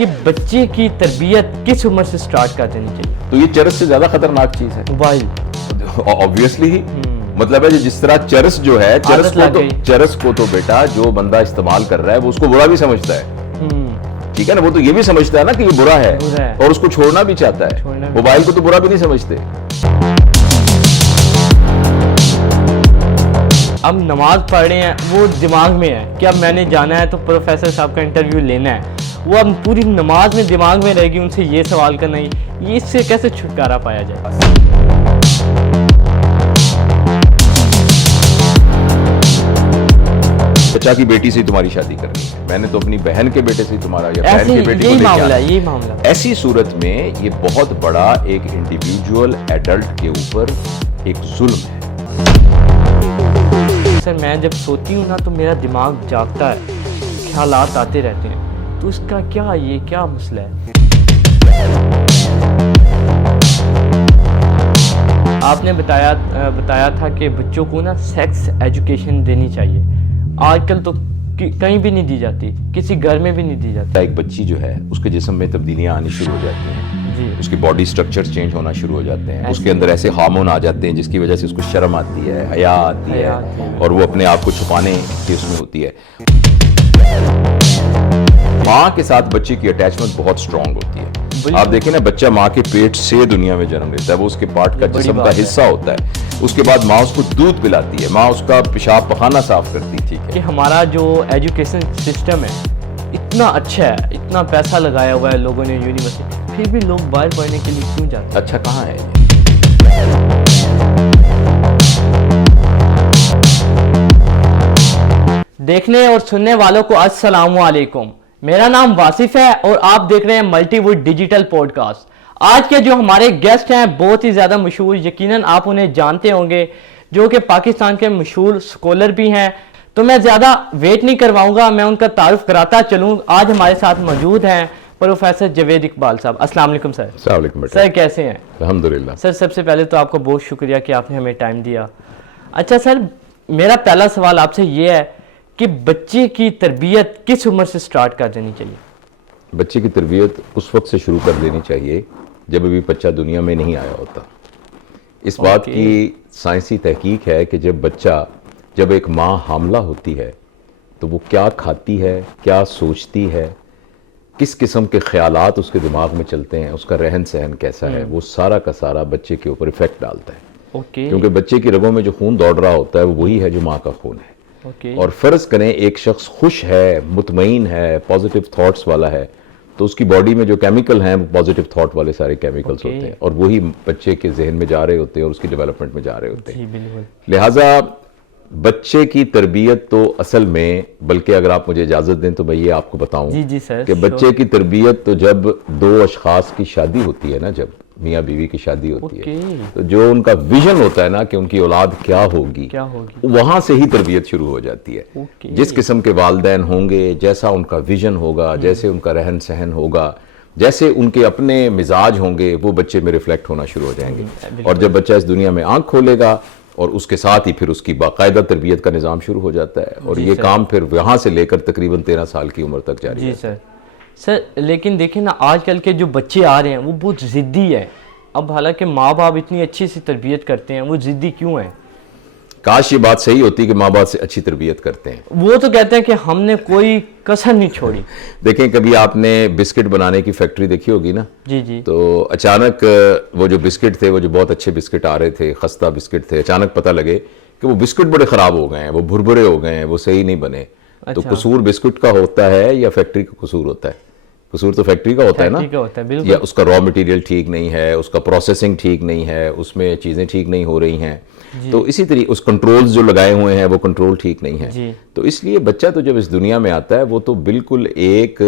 कि बच्चे की तरबियत किस उम्र से स्टार्ट कर देनी चाहिए? तो ये चरस से ज्यादा खतरनाक चीज है मोबाइल। ऑब्वियसली ही मतलब है जिस तरह चरस जो है आदत लग गई। चरस को तो बेटा जो बंदा इस्तेमाल कर रहा है वो उसको बुरा भी समझता है, ठीक है ना। वो तो ये भी समझता है ना कि ये बुरा है और उसको छोड़ना भी चाहता है। मोबाइल को तो बुरा भी नहीं समझते। अब नमाज पढ़ रहे हैं, वो दिमाग में है कि अब मैंने जाना है तो प्रोफेसर साहब का इंटरव्यू लेना है, वो अब पूरी नमाज में दिमाग में रहेगी उनसे ये सवाल करना ही, ये इससे कैसे छुटकारा पाया जाए? बच्चा की बेटी से तुम्हारी शादी करनी है, मैंने तो अपनी बहन के बेटे से तुम्हारा या बहन ऐसे के बेटे को यही लेके मामला आना। है, यही मामला है। ऐसी सूरत में ये बहुत बड़ा एक इंडिविजुअल एडल्ट के ऊपर एक जुल्म है। सर मैं जब सोती हूँ ना तो मेरा दिमाग जागता है, ख्यालात आते रहते हैं, तो इसका क्या मसला है? आपने बताया था कि बच्चों को ना सेक्स एजुकेशन देनी चाहिए। आजकल तो कहीं भी नहीं दी जाती, किसी घर में भी नहीं दी जाती। एक बच्ची जो है उसके जिस्म में तब्दीलियां आनी शुरू हो जाती हैं जी। उसकी बॉडी स्ट्रक्चर चेंज होना शुरू हो जाते हैं, उसके अंदर ऐसे हार्मोन आ जाते हैं जिसकी वजह से उसको शर्म आती है, हया आती है और वो अपने आप को छुपाने की उसमें होती है। माँ के साथ बच्चे की अटैचमेंट बहुत स्ट्रांग होती है। आप देखें ना, बच्चा माँ के पेट से दुनिया में जन्म लेता है, वो उसके पार्ट का जिस्म का हिस्सा होता है। उसके बाद माँ उसको दूध पिलाती है, माँ उसका पेशाब पखाना साफ करती, ठीक है। कि हमारा जो एजुकेशन सिस्टम है इतना अच्छा है, इतना पैसा लगाया हुआ है लोगों ने यूनिवर्सिटी, फिर भी लोग बाहर पढ़ने के लिए क्यों जाते हैं? अच्छा कहाँ है? देखने और सुनने वालों को अस्सलाम वालेकुम। मेरा नाम वासिफ है और आप देख रहे हैं मल्टीवुड डिजिटल पॉडकास्ट। आज के जो हमारे गेस्ट हैं बहुत ही ज़्यादा मशहूर, यकीनन आप उन्हें जानते होंगे, जो कि पाकिस्तान के मशहूर स्कॉलर भी हैं। तो मैं ज़्यादा वेट नहीं करवाऊंगा, मैं उनका तारुफ कराता चलूँ। आज हमारे साथ मौजूद हैं प्रोफेसर जावेद इकबाल साहब। अस्सलाम वालेकुम सर। अस्सलाम वालेकुम बेटा। सर कैसे हैं? अल्हम्दुलिल्लाह। सर सबसे पहले तो आपको बहुत शुक्रिया कि आपने हमें टाइम दिया। अच्छा सर, मेरा पहला सवाल आपसे ये है कि बच्चे की तरबियत किस उम्र से स्टार्ट कर देनी चाहिए? बच्चे की तरबियत उस वक्त से शुरू कर देनी चाहिए जब अभी बच्चा दुनिया में नहीं आया होता। इस बात की साइंसी तहकीक है कि जब एक माँ हामला होती है तो वो क्या खाती है, क्या सोचती है, किस किस्म के ख्यालात उसके दिमाग में चलते हैं, उसका रहन सहन कैसा है, वो सारा का सारा बच्चे के ऊपर इफेक्ट डालता है। क्योंकि बच्चे की रगों में जो खून दौड़ रहा होता है वो वही है जो माँ का खून है। और फर्ज करें एक शख्स खुश है, मुतमईन है, पॉजिटिव थॉट्स वाला है, तो उसकी बॉडी में जो केमिकल हैं वो पॉजिटिव थॉट वाले सारे केमिकल्स होते हैं और वही बच्चे के जहन में जा रहे होते हैं और उसकी डेवलपमेंट में जा रहे होते हैं। लिहाजा बच्चे की तरबियत तो असल में, बल्कि अगर आप मुझे इजाजत दें तो मैं ये आपको बताऊं कि बच्चे की तरबियत तो जब दो अशखास की शादी होती है ना, जब मियाँ बीवी की शादी होती है, तो जो उनका विजन होता है ना कि उनकी औलाद क्या होगी, वहां से ही तरबियत शुरू हो जाती है। जिस किस्म के वालिदैन होंगे, जैसा उनका विजन होगा, जैसे उनका रहन सहन होगा, जैसे उनके अपने मिजाज होंगे, वो बच्चे में रिफ्लेक्ट होना शुरू हो जाएंगे। और जब बच्चा इस दुनिया में आंख खोलेगा और उसके साथ ही फिर उसकी बाकायदा तरबियत का निज़ाम शुरू हो जाता है और ये काम फिर यहाँ से लेकर तकरीबन 13 साल की उम्र तक जारी है। सर लेकिन देखिए ना, आजकल के जो बच्चे आ रहे हैं वो बहुत ज़िद्दी है। अब हालांकि माँ बाप इतनी अच्छी सी तरबियत करते हैं, वो ज़िद्दी क्यों है? काश ये बात सही होती कि माँ बाप से अच्छी तरबियत करते हैं। वो तो कहते हैं कि हमने कोई कसर नहीं छोड़ी। देखें, कभी आपने बिस्किट बनाने की फैक्ट्री देखी होगी ना? जी। तो अचानक वो जो बिस्किट थे, वो जो बहुत अच्छे बिस्किट आ रहे थे, खस्ता बिस्किट थे, अचानक पता लगे कि वो बिस्किट बड़े ख़राब हो गए हैं, वो भुरभुरे हो गए हैं, वो सही नहीं बने। तो कसूर बिस्किट का होता है या फैक्ट्री का कसूर होता है? कसूर तो फैक्ट्री का होता है ना, या उसका रॉ मटेरियल ठीक नहीं है, उसका प्रोसेसिंग ठीक नहीं है, उसमें चीज़ें ठीक नहीं हो रही हैं। तो इसी तरीके उस कंट्रोल्स जो लगाए हुए हैं वो कंट्रोल ठीक नहीं है। तो इसलिए बच्चा तो जब इस दुनिया में आता है वो तो बिल्कुल एक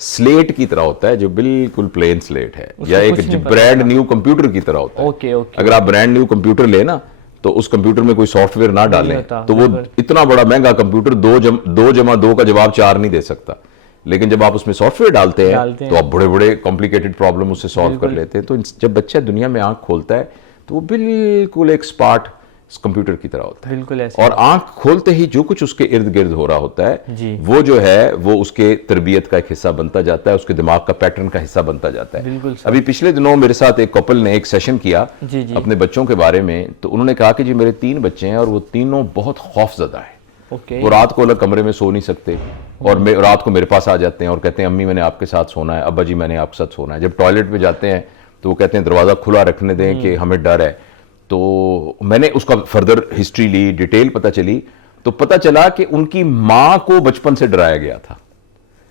स्लेट की तरह होता है, जो बिल्कुल प्लेन स्लेट है, या एक ब्रांड न्यू कंप्यूटर की तरह होता है। अगर आप ब्रांड न्यू कंप्यूटर ले ना, तो उस कंप्यूटर में कोई सॉफ्टवेयर ना डालें तो वो इतना बड़ा महंगा कंप्यूटर 2 जमा 2 का जवाब 4 नहीं दे सकता। लेकिन जब आप उसमें सॉफ्टवेयर डालते हैं तो आप बड़े बड़े कॉम्प्लिकेटेड प्रॉब्लम उससे सॉल्व कर लेते हैं। तो जब बच्चा दुनिया में आंख खोलता है तो वो बिल्कुल एक स्पार्ट कंप्यूटर की तरह होता है। बिल्कुल ऐसे और आंख खोलते ही जो कुछ उसके इर्द गिर्द हो रहा होता है जी। वो जो है वो उसके तरबियत का एक हिस्सा बनता जाता है, उसके दिमाग का पैटर्न का हिस्सा बनता जाता है। बिल्कुल सर। अभी पिछले दिनों मेरे साथ एक कपल ने एक सेशन किया जी जी। अपने बच्चों के बारे में, तो उन्होंने कहा कि जी मेरे 3 बच्चे हैं और वो तीनों बहुत खौफजदा है। ओके। वो रात को अलग कमरे में सो नहीं सकते और रात को मेरे पास आ जाते हैं और कहते हैं अम्मी मैंने आपके साथ सोना है, अब्बा जी मैंने आपके साथ सोना है। जब टॉयलेट पे जाते हैं तो वो कहते हैं दरवाज़ा खुला रखने दें कि हमें डर है। तो मैंने उसका फर्दर हिस्ट्री ली, डिटेल पता चली, तो पता चला कि उनकी माँ को बचपन से डराया गया था।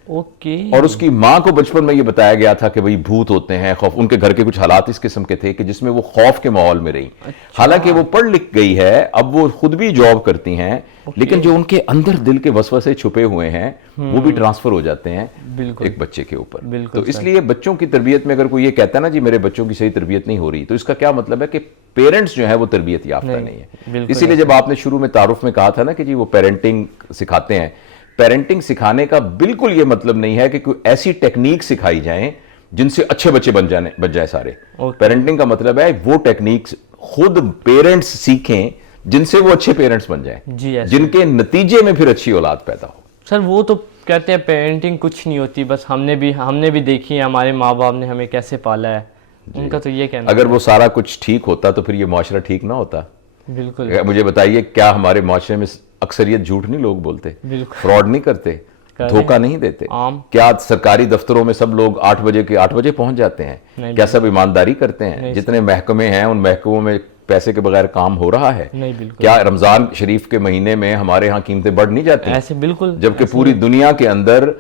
ओके। और उसकी माँ को बचपन में ये बताया गया था कि भाई भूत होते हैं, खौफ। उनके घर के कुछ हालात इस किस्म के थे कि जिसमें वो खौफ के माहौल में रही। हालांकि वो पढ़ लिख गई है, अब वो खुद भी जॉब करती हैं, लेकिन जो उनके अंदर दिल के वसवसे छुपे हुए हैं वो भी ट्रांसफर हो जाते हैं बिल्कुल एक बच्चे के ऊपर। बिल्कुल तो इसलिए बच्चों की तरबियत में अगर कोई ये कहता है ना जी मेरे बच्चों की सही तरबियत नहीं हो रही, तो इसका क्या मतलब है कि पेरेंट्स जो है वो तरबियत याफ्ता नहीं है। बिल्कुल इसीलिए जब आपने शुरू में तारुफ में कहा था ना कि जी वो पेरेंटिंग सिखाते हैं, पेरेंटिंग सिखाने का बिल्कुल ये मतलब नहीं है कि कोई ऐसी टेक्निक सिखाई जाए जिनसे अच्छे बच्चे बन जाए सारे। पेरेंटिंग का मतलब है वो टेक्निक्स खुद पेरेंट्स सीखें जिनसे वो अच्छे पेरेंट्स बन जाएं, जी ऐसे। जिनके नतीजे में फिर अच्छी औलाद पैदा हो। सर वो तो कहते हैं पेरेंटिंग कुछ नहीं होती, बस हमने भी देखी है हमारे माँ बाप ने हमें कैसे पाला है, उनका तो ये कहना अगर वो सारा कुछ ठीक होता तो फिर ये मुआशरा ठीक ना होता। बिल्कुल मुझे बताइए क्या हमारे मुआशरे में अक्सरियत झूठ नहीं लोग बोलते, बिल्कुल फ्रॉड नहीं करते, धोखा नहीं देते? आम क्या सरकारी दफ्तरों में सब लोग 8 बजे पहुंच जाते हैं? क्या सब ईमानदारी करते हैं? जितने महकमे हैं उन महकमों में पैसे के बगैर काम हो रहा है? नहीं बिल्कुल। क्या रमजान शरीफ के महीने में हमारे यहाँ कीमतें बढ़ नहीं जाती? ऐसे बिल्कुल। जबकि पूरी दुनिया के अंदर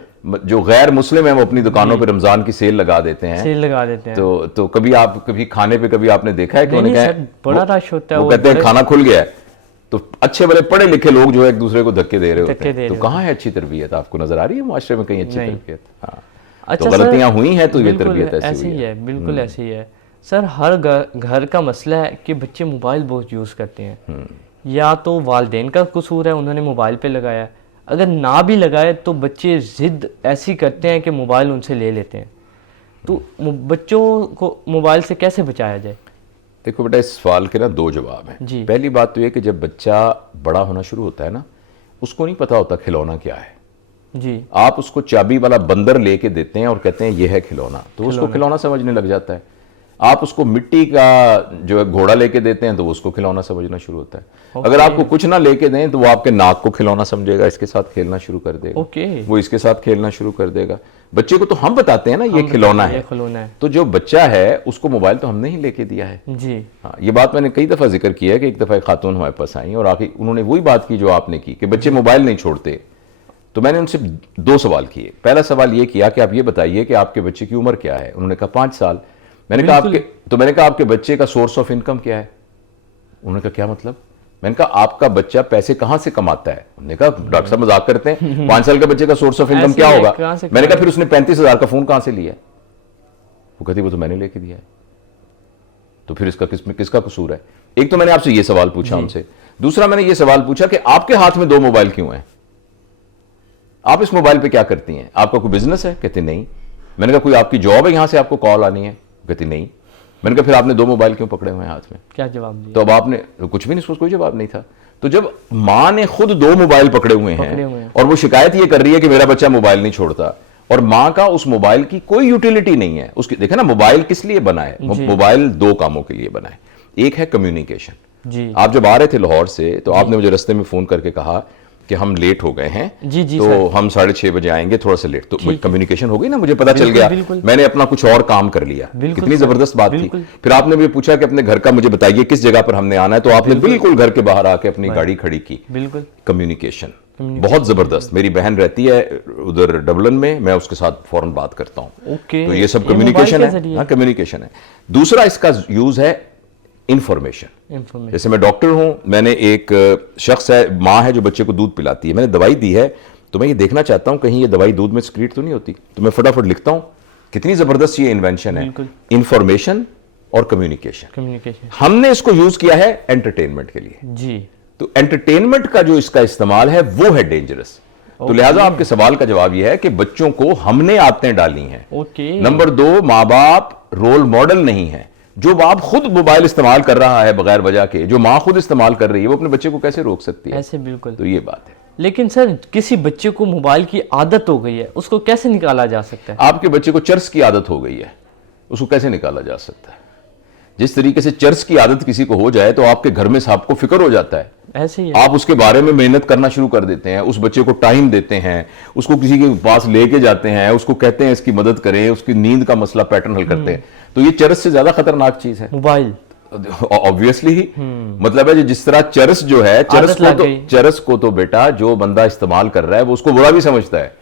जो गैर मुस्लिम है वो अपनी दुकानों पर रमजान की सेल लगा देते हैं। सेल लगा देते हैं। तो कभी खाने पे कभी आपने देखा है कि उन्हें नहीं सर, बड़ा रश होता है। वो कहते हैं खाना खुल गया है, तो अच्छे बड़े पढ़े लिखे लोग जो है एक दूसरे को धक्के दे रहे होते हैं। तो कहाँ है अच्छी तरबियत? आपको नजर आ रही है मुआशरे में कहीं अच्छी तरबियत? हाँ, अच्छा, तो गलतियां हुई हैं तो ये तरबियत ऐसी ही है। बिल्कुल ऐसी ही है सर। हर घर का मसला है कि बच्चे मोबाइल बहुत यूज़ करते हैं। या तो वालिदैन का कसूर है, उन्होंने मोबाइल पे लगाया, अगर ना भी लगाए तो बच्चे जिद ऐसी करते हैं कि मोबाइल उनसे ले लेते हैं। तो बच्चों को मोबाइल से कैसे बचाया जाए? देखो बेटा, इस सवाल के ना 2 जवाब हैं। पहली बात तो ये कि जब बच्चा बड़ा होना शुरू होता है ना, उसको नहीं पता होता खिलौना क्या है जी। आप उसको चाबी वाला बंदर लेके देते हैं और कहते हैं ये है खिलौना, तो उसको खिलौना समझने लग जाता है। आप उसको मिट्टी का जो है घोड़ा लेके देते हैं तो वो उसको खिलौना समझना शुरू होता है। अगर आपको कुछ ना लेके दें तो वो आपके नाक को खिलौना समझेगा, इसके साथ खेलना शुरू कर देगा। वो इसके साथ खेलना शुरू कर देगा। बच्चे को तो हम बताते हैं ना ये खिलौना है, तो जो बच्चा है उसको मोबाइल तो हमने ही लेके दिया है जी। हाँ, ये बात मैंने कई दफा जिक्र किया है कि एक दफा एक खातून हमारे पास आई और आखिर उन्होंने वही बात की जो आपने की कि बच्चे मोबाइल नहीं छोड़ते। तो मैंने उनसे 2 सवाल किए। पहला सवाल ये किया कि आप ये बताइए कि आपके बच्चे की उम्र क्या है? उन्होंने कहा 5 साल। मैंने कहा आपके बच्चे का सोर्स ऑफ इनकम क्या है? उन्होंने कहा क्या मतलब? मैंने कहा आपका बच्चा पैसे कहां से कमाता है? उन्होंने कहा डॉक्टर साहब मजाक करते हैं, 5 साल के बच्चे का सोर्स ऑफ इनकम क्या होगा? मैंने कहा फिर उसने 35,000 का फोन कहां से लिया? वो कहती वो तो मैंने लेके दिया है। तो फिर इसका किसका कसूर है? एक तो मैंने आपसे ये सवाल पूछा उनसे। दूसरा मैंने ये सवाल पूछा कि आपके हाथ में 2 मोबाइल क्यों हैं? आप इस मोबाइल पे क्या करती हैं? आपका कोई बिजनेस है? कहते नहीं। मैंने कहा कोई आपकी जॉब है, यहां से आपको कॉल आनी है? कहती नहीं। मैंने कहा फिर आपने 2 मोबाइल क्यों पकड़े हुए हैं हाथ में? क्या जवाब दिया? तो अब आपने कुछ भी नहीं, उसको कोई जवाब नहीं था। तो जब माँ ने खुद 2 मोबाइल पकड़े हुए हैं और वो शिकायत ये कर रही है कि मेरा बच्चा मोबाइल नहीं छोड़ता, और माँ का उस मोबाइल की कोई यूटिलिटी नहीं है उसकी। देखे ना, मोबाइल किस लिए बना है? मोबाइल 2 कामों के लिए बना है। एक है कम्युनिकेशन जी। आप जब आ रहे थे लाहौर से तो आपने मुझे रास्ते में फोन करके कहा कि हम लेट हो गए हैं जी, तो हम 6:30 बजे आएंगे, थोड़ा सा लेट। तो कम्युनिकेशन हो गई ना, मुझे पता चल गया, मैंने अपना कुछ और काम कर लिया। कितनी जबरदस्त बात थी। फिर आपने मुझे पूछा कि अपने घर का मुझे बताइए किस जगह पर हमने आना है, तो आपने बिल्कुल घर के बाहर आके अपनी गाड़ी खड़ी की। बिल्कुल कम्युनिकेशन बहुत जबरदस्त। मेरी बहन रहती है उधर डबलिन में, मैं उसके साथ फौरन बात करता हूं। तो ये सब कम्युनिकेशन है। कम्युनिकेशन है। दूसरा इसका यूज है इंफॉर्मेशन। जैसे मैं डॉक्टर हूं, मैंने एक शख्स है, माँ है जो बच्चे को दूध पिलाती है, मैंने दवाई दी है, तो मैं ये देखना चाहता हूं कहीं ये दवाई दूध में सिक्रीट तो नहीं होती, तो मैं फटाफट लिखता हूं। कितनी जबरदस्त ये इन्वेंशन है, इंफॉर्मेशन और कम्युनिकेशन। हमने इसको यूज किया है एंटरटेनमेट के लिए जी। तो एंटरटेनमेंट का जो इसका इस्तेमाल है वो है डेंजरस। तो लिहाजा आपके सवाल का जवाब यह है कि बच्चों को हमने आदतें डाली हैं। नंबर 2, माँ बाप रोल मॉडल नहीं है। जो बाप खुद मोबाइल इस्तेमाल कर रहा है बगैर वजह के, जो माँ खुद इस्तेमाल कर रही है, वो अपने बच्चे को कैसे रोक सकती है? ऐसे बिल्कुल। तो ये बात है। लेकिन सर किसी बच्चे को मोबाइल की आदत हो गई है, उसको कैसे निकाला जा सकता है? आपके बच्चे को चर्स की आदत हो गई है, उसको कैसे निकाला जा सकता है? जिस तरीके से चर्स की आदत किसी को हो जाए तो आपके घर में आपको फिक्र हो जाता है, ऐसे ही है। आप उसके बारे में मेहनत करना शुरू कर देते हैं, उस बच्चे को टाइम देते हैं, उसको किसी के पास लेके जाते हैं, उसको कहते हैं इसकी मदद करें, उसकी नींद का मसला पैटर्न हल करते हैं। तो ये चरस से ज्यादा खतरनाक चीज है मोबाइल, ऑब्वियसली ही। मतलब है जिस तरह चरस जो है, चरस को तो बेटा जो बंदा इस्तेमाल कर रहा है वो उसको बुरा भी समझता है,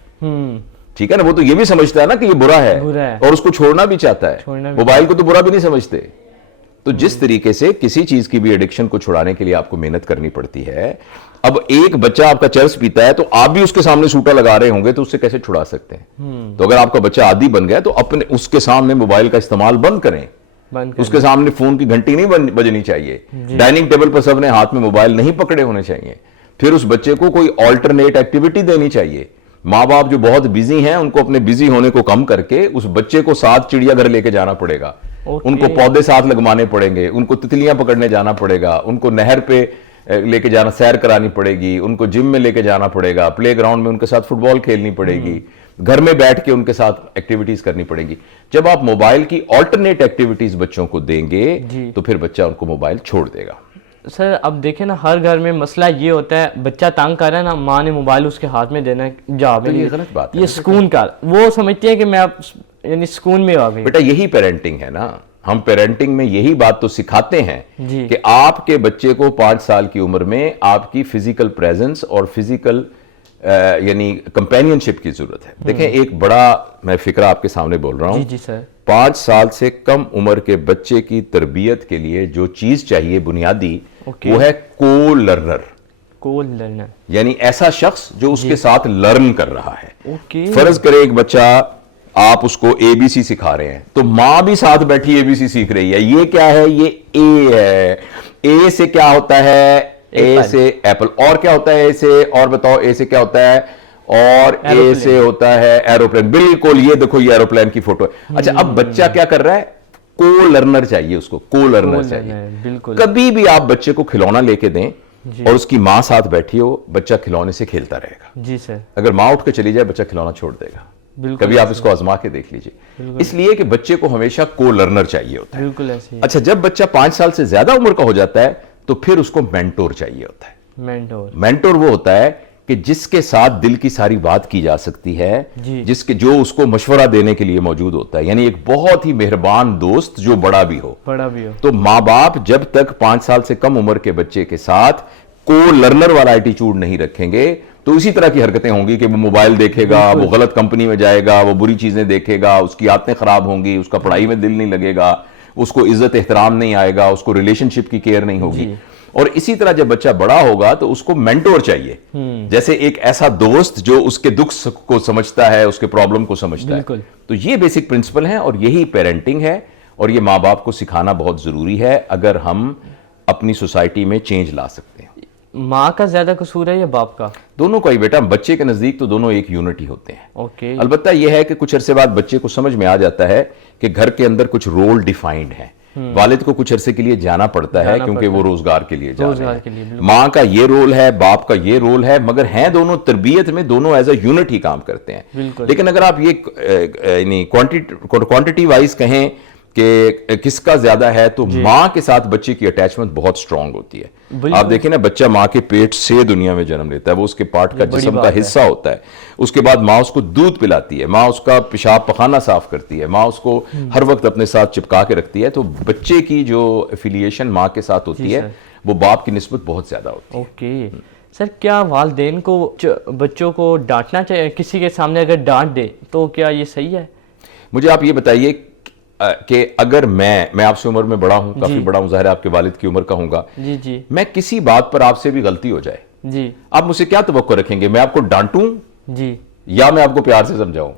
ठीक है ना? वो तो ये भी समझता है ना कि ये बुरा है और उसको छोड़ना भी चाहता है। मोबाइल को तो बुरा भी नहीं समझते। तो जिस तरीके से किसी चीज की भी एडिक्शन को छुड़ाने के लिए आपको मेहनत करनी पड़ती है, अब एक बच्चा आपका चरस पीता है तो आप भी उसके सामने सूटा लगा रहे होंगे, तो उससे कैसे छुड़ा सकते हैं? तो अगर आपका बच्चा आदी बन गया तो अपने उसके सामने मोबाइल का इस्तेमाल बंद करें, उसके सामने फोन की घंटी नहीं बजनी चाहिए, डाइनिंग टेबल पर सबने हाथ में मोबाइल नहीं पकड़े होने चाहिए। फिर उस बच्चे को कोई ऑल्टरनेट एक्टिविटी देनी चाहिए। माँ बाप जो बहुत बिजी हैं उनको अपने बिजी होने को कम करके उस बच्चे को साथ चिड़ियाघर लेके जाना पड़ेगा, उनको पौधे साथ लगवाने पड़ेंगे, उनको तितलियां पकड़ने जाना पड़ेगा, उनको नहर पे लेके जाना, सैर करानी पड़ेगी, उनको जिम में लेके जाना पड़ेगा, प्लेग्राउंड में उनके साथ फुटबॉल खेलनी पड़ेगी, घर में बैठ के उनके साथ एक्टिविटीज करनी पड़ेगी। जब आप मोबाइल की ऑल्टरनेट एक्टिविटीज बच्चों को देंगे तो फिर बच्चा उनको मोबाइल छोड़ देगा। सर अब देखें ना, हर घर में मसला ये होता है, बच्चा तंग कर रहा है ना, माँ ने मोबाइल उसके हाथ में देना है, जा तो ये गलत बात है। ये सुकून का, वो समझती है कि मैं अब यानी सुकून में आ गई। बेटा यही पेरेंटिंग है ना, हम पेरेंटिंग में यही बात तो सिखाते हैं कि आपके बच्चे को 5 साल की उम्र में आपकी फिजिकल प्रेजेंस और फिजिकल यानी कंपेनियनशिप की जरूरत है। देखें एक बड़ा मैं फिक्रा आपके सामने बोल रहा हूं। जी सर। 5 साल से कम उम्र के बच्चे की तरबियत के लिए जो चीज चाहिए बुनियादी, वो है को लर्नर। को लर्नर यानी ऐसा शख्स जो उसके साथ लर्न कर रहा है। ओके। फर्ज करें एक बच्चा, आप उसको एबीसी सिखा रहे हैं तो मां भी साथ बैठी एबीसी सीख रही है। ये क्या है? ये ए है। ए से क्या होता है? ए से एप्पल। और क्या होता है ए से? और बताओ ए से क्या होता है? और ए से होता है एरोप्लेन। बिल्कुल, ये देखो ये एरोप्लेन की फोटो है। अच्छा, अब बच्चा क्या कर रहा है? को लर्नर चाहिए उसको, को लर्नर चाहिए। बिल्कुल। कभी भी आप बच्चे को खिलौना लेके दें और उसकी मां साथ बैठी हो, बच्चा खिलौने से खेलता रहेगा। जी सर। अगर मां उठ के चली जाए, बच्चा खिलौना छोड़ देगा। कभी आप इसको आजमा के देख लीजिए। इसलिए कि बच्चे को हमेशा को लर्नर चाहिए होता है। बिल्कुल ऐसे ही। अच्छा, जब बच्चा 5 साल से ज्यादा उम्र का हो जाता है तो फिर उसको मेंटोर चाहिए होता है। मेंटोर वो होता है कि जिसके साथ दिल की सारी बात की जा सकती है, जिसके जो उसको मशवरा देने के लिए मौजूद होता है, यानी एक बहुत ही मेहरबान दोस्त जो बड़ा भी हो। तो माँ बाप जब तक 5 साल से कम उम्र के बच्चे के साथ को लर्नर वाला एटीट्यूड नहीं रखेंगे तो इसी तरह की हरकतें होंगी कि वो मोबाइल देखेगा, वो गलत कंपनी में जाएगा, वो बुरी चीजें देखेगा, उसकी आदतें खराब होंगी, उसका पढ़ाई में दिल नहीं लगेगा, उसको इज्जत एहतराम नहीं आएगा, उसको रिलेशनशिप की केयर नहीं होगी। और इसी तरह जब बच्चा बड़ा होगा तो उसको मेंटोर चाहिए, जैसे एक ऐसा दोस्त जो उसके दुख को समझता है, उसके प्रॉब्लम को समझता है। तो ये बेसिक प्रिंसिपल है और यही पेरेंटिंग है और ये माँ बाप को सिखाना बहुत जरूरी है अगर हम अपनी सोसाइटी में चेंज ला सकते हैं। माँ का ज्यादा कसूर है या बाप का? दोनों का ही बेटा। बच्चे के नजदीक तो दोनों एक यूनिट ही होते हैं। ओके। अलबत्ता यह है कि कुछ अरसे बाद बच्चे को समझ में आ जाता है कि घर के अंदर कुछ रोल डिफाइंड है। वालिद को कुछ अरसे के लिए जाना पड़ता है क्योंकि वो रोजगार के लिए जा रहे हैं। माँ का ये रोल है, बाप का ये रोल है, मगर हैं दोनों तरबियत में दोनों एज अ यूनिट ही काम करते हैं। लेकिन अगर आप ये क्वांटिटी वाइज कहें कि किसका ज्यादा है तो मां के साथ बच्चे की अटैचमेंट बहुत स्ट्रांग होती है। आप देखिए ना, बच्चा मां के पेट से दुनिया में जन्म लेता है, वो उसके पार्ट का जिस्म का हिस्सा होता है। उसके बाद मां उसको दूध पिलाती है, मां उसका पेशाब पखाना साफ करती है, मां उसको हर वक्त अपने साथ चिपका के रखती है। तो बच्चे की जो एफिलिएशन मां के साथ होती है वो बाप की निस्बत बहुत ज्यादा होती है। ओके सर, क्या वालिदैन को बच्चों को डांटना चाहिए? किसी के सामने अगर डांट दे तो क्या ये सही है? मुझे आप ये बताइए कि अगर मैं आपसे उम्र में बड़ा हूं, काफी बड़ा हूं, ज़ाहिर है आपके वालिद की उम्र का हूंगा, जी, मैं किसी बात पर आपसे भी गलती हो जाए जी, आप मुझसे क्या तवक्को रखेंगे? मैं आपको डांटूं जी या मैं आपको प्यार से समझाऊं?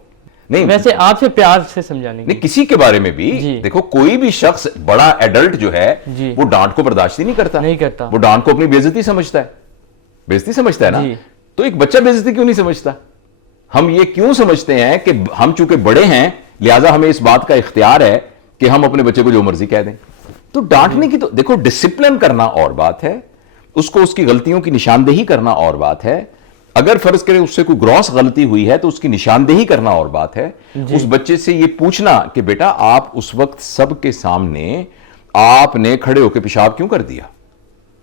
नहीं, वैसे आपसे प्यार से समझाने नहीं, किसी के बारे में भी देखो, कोई भी शख्स बड़ा एडल्ट जो है वो डांट को बर्दाश्त ही नहीं करता। वो डांट को अपनी बेइज्जती समझता है, बेइज्जती समझता है ना। तो एक बच्चा बेइज्जती क्यों नहीं समझता? हम ये क्यों समझते हैं कि हम चूंकि बड़े हैं लिहाजा हमें इस बात का इख्तियार है कि हम अपने बच्चे को जो मर्जी कह दें। तो डांटने की तो देखो, डिसिप्लिन करना और बात है, उसको उसकी गलतियों की निशानदेही करना और बात है। अगर फर्ज करें उससे कोई ग्रॉस गलती हुई है तो उसकी निशानदेही करना और बात है। उस बच्चे से ये पूछना कि बेटा आप उस वक्त सबके सामने आपने खड़े होकर पेशाब क्यों कर दिया,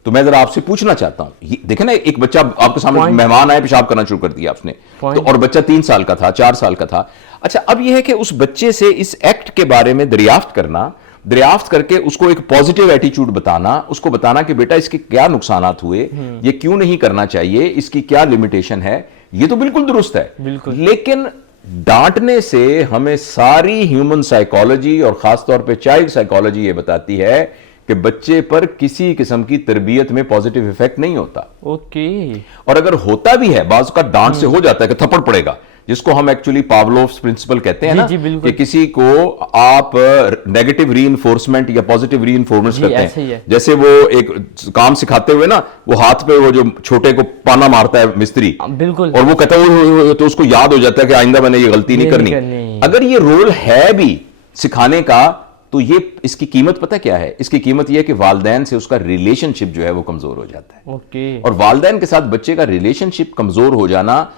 तो मैं जरा आपसे पूछना चाहता हूं। देखे ना, एक बच्चा आपके सामने मेहमान आए, पेशाब करना शुरू कर दिया आपने, तो और बच्चा 3 साल का था, 4 साल का था। अच्छा, अब यह है कि उस बच्चे से इस एक्ट के बारे में दरियाफ्त करना, दरियाफ्त करके उसको एक पॉजिटिव एटीट्यूड बताना, उसको बताना कि बेटा इसके क्या नुकसानात हुए, ये क्यों नहीं करना चाहिए, इसकी क्या लिमिटेशन है, ये तो बिल्कुल दुरुस्त है। बिल्कुल। लेकिन डांटने से हमें सारी ह्यूमन साइकोलॉजी और खासतौर पे चाइल्ड साइकोलॉजी ये बताती है कि बच्चे पर किसी किस्म की तरबियत में पॉजिटिव इफेक्ट नहीं होता। ओके। और अगर होता भी है, बाज़ का डांट से हो जाता है कि थप्पड़ पड़ेगा, जिसको हम एक्चुअली पावलोव्स प्रिंसिपल कहते हैं ना, कि किसी को आप नेगेटिव रीइंफोर्समेंट या पॉजिटिव रीइंफोर्समेंट करते हैं। जैसे वो एक काम सिखाते हुए ना, वो हाथ पे वो जो छोटे को पाना मारता है मिस्त्री, बिल्कुल, और वो कहता है, तो उसको याद हो जाता है कि आइंदा मैंने ये गलती नहीं करनी। अगर ये रोल है भी सिखाने का, तो ये इसकी कीमत पता क्या है? इसकी कीमत ये है कि वालिदैन से उसका रिलेशनशिप जो है वो कमजोर हो जाता है। ओके। और वालिदैन के साथ बच्चे का रिलेशनशिप कमजोर हो जाना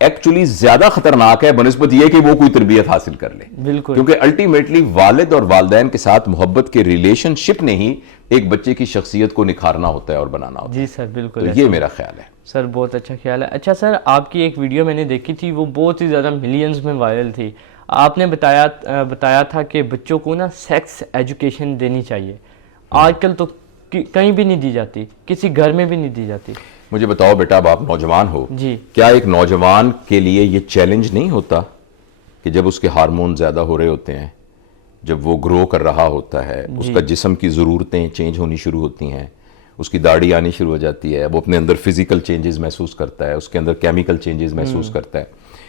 एक्चुअली ज्यादा खतरनाक है बनिस्बत ये कि वो कोई तरबियत हासिल कर ले। बिल्कुल। क्योंकि अल्टीमेटली वालिद और वालिदैन के साथ मोहब्बत के रिलेशनशिप ने ही एक बच्चे की शख्सियत को निखारना होता है और बनाना होता है। जी सर, बिल्कुल। तो ये मेरा ख्याल है सर, बहुत अच्छा ख्याल है। अच्छा सर, आपकी एक वीडियो मैंने देखी थी, वो बहुत ही ज़्यादा मिलियंस में वायरल थी। आपने बताया था कि बच्चों को ना सेक्स एजुकेशन देनी चाहिए। आजकल तो कहीं भी नहीं दी जाती, किसी घर में भी नहीं दी जाती। मुझे बताओ बेटा, अब आप नौजवान हो जी, क्या एक नौजवान के लिए ये चैलेंज नहीं होता कि जब उसके हार्मोन ज़्यादा हो रहे होते हैं, जब वो ग्रो कर रहा होता है, उसका जिस्म की ज़रूरतें चेंज होनी शुरू होती हैं, उसकी दाढ़ी आनी शुरू हो जाती है, वो अपने अंदर फिजिकल चेंजेस महसूस करता है, उसके अंदर केमिकल चेंजेस महसूस करता है।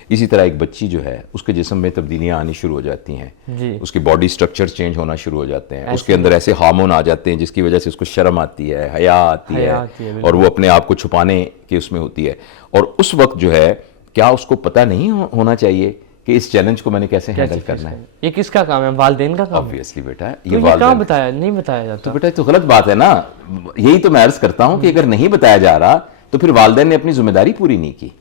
इसी तरह एक बच्ची जो है, उसके जिस्म में तब्दीलियां आनी शुरू हो जाती हैं, उसकी बॉडी स्ट्रक्चर चेंज होना शुरू हो जाते हैं, उसके अंदर ऐसे हार्मोन आ जाते हैं जिसकी वजह से उसको शर्म आती है, हया आती है और वो अपने आप को छुपाने की उसमें होती है। और उस वक्त जो है, क्या उसको पता नहीं होना चाहिए कि इस चैलेंज को मैंने कैसे हैंडल करना है? ये किसका काम है? वालिदैन का काम। ऑब्वियसली बेटा, ये वालिदैन बताया नहीं बताया जाता। तो बेटा ये तो गलत बात है ना। यही तो मैं अर्ज करता हूं कि अगर नहीं बताया जा रहा तो फिर वालिदैन ने अपनी जिम्मेदारी पूरी नहीं की।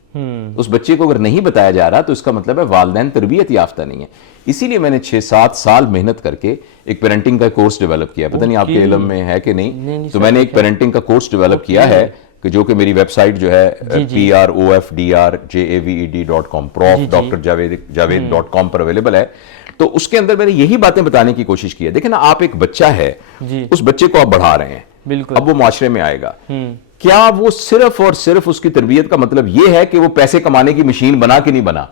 उस बच्चे को अगर नहीं बताया जा रहा तो इसका मतलब है वालिदैन तरबियत याफ्ता नहीं है। इसीलिए मैंने 6-7 साल मेहनत करके एक पेरेंटिंग का कोर्स डेवलप किया। पता नहीं आपके इल्म में है कि नहीं, तो मैंने एक पेरेंटिंग का कोर्स डेवलप किया है कि जो कि मेरी वेबसाइट जो है profdrjaved.com prof.dr.javed.com पर अवेलेबल है। तो उसके अंदर मैंने यही बातें बताने की कोशिश की है। देखिए ना, आप एक बच्चा है, उस बच्चे को आप बढ़ा रहे हैं, बिल्कुल, अब वो माशरे में आएगा। क्या वो सिर्फ और सिर्फ उसकी तरबियत का मतलब यह है कि वो पैसे कमाने की मशीन बना कि नहीं बना,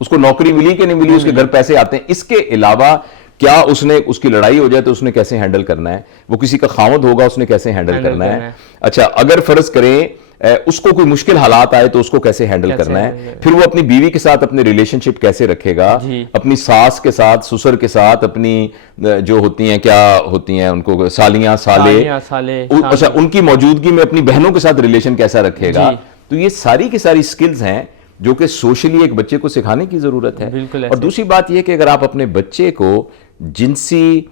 उसको नौकरी मिली कि नहीं मिली, उसके घर पैसे आते हैं? इसके अलावा क्या उसकी लड़ाई हो जाए तो उसने कैसे हैंडल करना है, वो किसी का खामद होगा उसने कैसे हैंडल करना है। अच्छा, अगर फर्ज करें उसको कोई मुश्किल हालात आए तो उसको कैसे हैंडल करना है, फिर वो अपनी बीवी के साथ अपने रिलेशनशिप कैसे रखेगा, अपनी सास के साथ, ससुर के साथ, अपनी जो होती हैं, क्या होती हैं उनको, सालियां साले, अच्छा, उनकी मौजूदगी में अपनी बहनों के साथ रिलेशन कैसा रखेगा। तो ये सारी की सारी स्किल्स हैं जो कि सोशली एक बच्चे को सिखाने की जरूरत है। और दूसरी बात यह कि अगर आप अपने बच्चे को जिनसी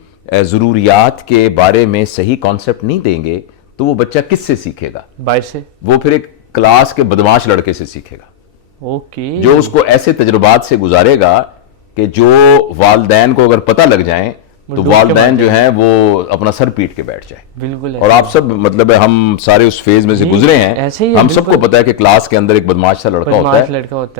जरूरियात के बारे में सही कॉन्सेप्ट नहीं देंगे तो वो बच्चा किससे सीखेगा? बाहर से। वो फिर एक क्लास के बदमाश लड़के से सीखेगा। ओके। जो उसको ऐसे तजुर्बात से गुजारेगा कि जो वालिदैन को अगर पता लग जाए तो वालिदैन जो है वो अपना सर पीट के बैठ जाए। बिल्कुल। और आप सब मतलब हम सारे उस फेज में से गुजरे हैं, हम सबको पता है कि क्लास के अंदर एक बदमाश सा लड़का होता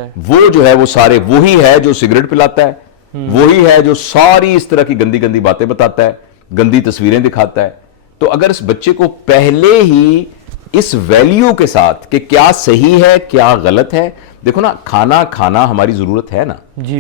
है। वो जो है वो सारे वही है जो सिगरेट पिलाता है, वही है जो सारी इस तरह की गंदी गंदी बातें बताता है, गंदी तस्वीरें दिखाता है। तो अगर इस बच्चे को पहले ही इस वैल्यू के साथ कि क्या सही है क्या गलत है, देखो ना, खाना खाना हमारी जरूरत है ना,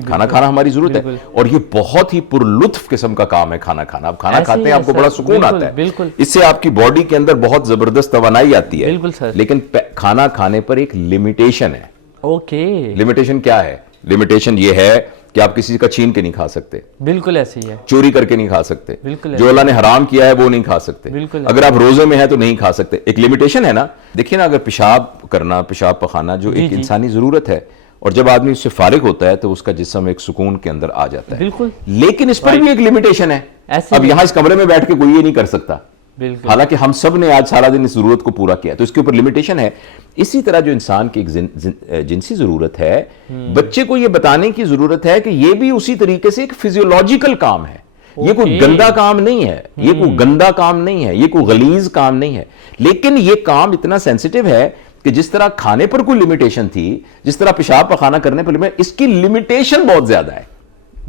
खाना खाना हमारी जरूरत है, और ये बहुत ही पुरलुत्फ किस्म का काम है खाना खाना। आप खाना खाते हैं, आपको बड़ा सुकून आता है, इससे आपकी बॉडी के अंदर बहुत जबरदस्त तवानाई आती है। लेकिन खाना खाने पर एक लिमिटेशन है। ओके। लिमिटेशन क्या है? लिमिटेशन ये है कि आप किसी का छीन के नहीं खा सकते, बिल्कुल ऐसे ही है। चोरी करके नहीं खा सकते, बिल्कुल। जो अल्लाह ने हराम किया है वो नहीं खा सकते, बिल्कुल। अगर आप रोजे में हैं तो नहीं खा सकते। एक लिमिटेशन है ना। देखिए ना, अगर पेशाब करना, पेशाब पखाना जो एक इंसानी जरूरत है, और जब आदमी उससे फारिग होता है तो उसका जिस्म एक सुकून के अंदर आ जाता है। बिल्कुल। लेकिन इस पर भी एक लिमिटेशन है। ऐसे अब यहां इस कमरे में बैठ के कोई ये नहीं कर सकता, बिल्कुल। हालांकि हम सब ने आज सारा दिन इस जरूरत को पूरा किया, तो इसके ऊपर लिमिटेशन है। इसी तरह जो इंसान की एक जिनसी जरूरत है, बच्चे को यह बताने की जरूरत है कि यह भी उसी तरीके से एक फिजियोलॉजिकल काम है। ये कोई गंदा काम नहीं है, ये कोई गंदा काम नहीं है, ये कोई गलीज काम नहीं है, लेकिन ये काम इतना सेंसिटिव है कि जिस तरह खाने पर कोई लिमिटेशन थी, जिस तरह पेशाब पखाना करने पर इसकी लिमिटेशन बहुत ज्यादा है।